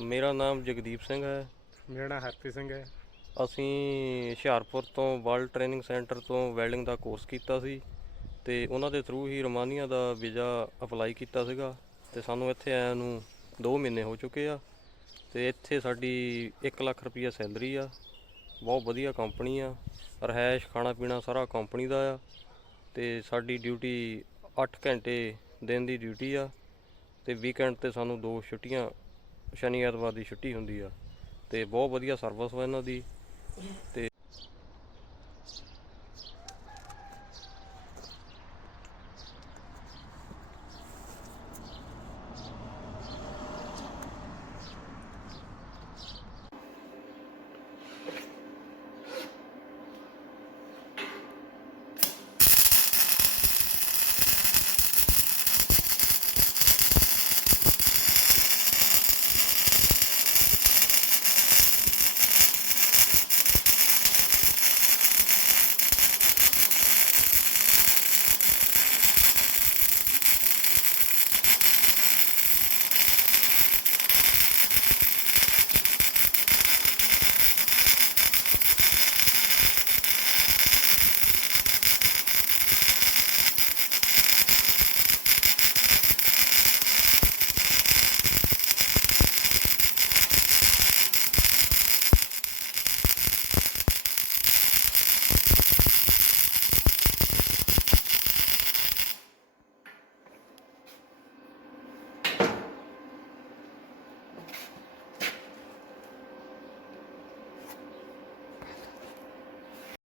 ਮੇਰਾ ਨਾਮ ਜਗਦੀਪ ਸਿੰਘ ਹੈ। ਮੇਰਾ ਨਾਮ ਹਰਪ੍ਰੀਤ ਸਿੰਘ ਹੈ। ਅਸੀਂ ਹੁਸ਼ਿਆਰਪੁਰ ਤੋਂ ਵਰਲਡ ਟ੍ਰੇਨਿੰਗ ਸੈਂਟਰ ਤੋਂ ਵੈਲਡਿੰਗ ਦਾ ਕੋਰਸ ਕੀਤਾ ਸੀ ਅਤੇ ਉਹਨਾਂ ਦੇ ਥਰੂ ਹੀ ਰੋਮਾਨੀਆ ਦਾ ਵੀਜ਼ਾ ਅਪਲਾਈ ਕੀਤਾ ਸੀਗਾ ਅਤੇ ਸਾਨੂੰ ਇੱਥੇ ਆਇਆਂ ਨੂੰ 2 ਮਹੀਨੇ ਹੋ ਚੁੱਕੇ ਆ ਅਤੇ ਇੱਥੇ ਸਾਡੀ 1 ਲੱਖ ਰੁਪਈਆ ਸੈਲਰੀ ਆ। ਬਹੁਤ ਵਧੀਆ ਕੰਪਨੀ ਆ। ਰਿਹਾਇਸ਼ ਖਾਣਾ ਪੀਣਾ ਸਾਰਾ ਕੰਪਨੀ ਦਾ ਆ ਅਤੇ ਸਾਡੀ ਡਿਊਟੀ 8 ਘੰਟੇ ਦਿਨ ਦੀ ਡਿਊਟੀ ਆ ਅਤੇ ਵੀਕਐਂਡ 'ਤੇ ਸਾਨੂੰ 2 ਛੁੱਟੀਆਂ ਸ਼ਨੀ ਐਤਵਾਰ ਦੀ ਛੁੱਟੀ ਹੁੰਦੀ ਆ ਅਤੇ ਬਹੁਤ ਵਧੀਆ ਸਰਵਿਸ ਵਾ ਇਹਨਾਂ ਦੀ। ਅਤੇ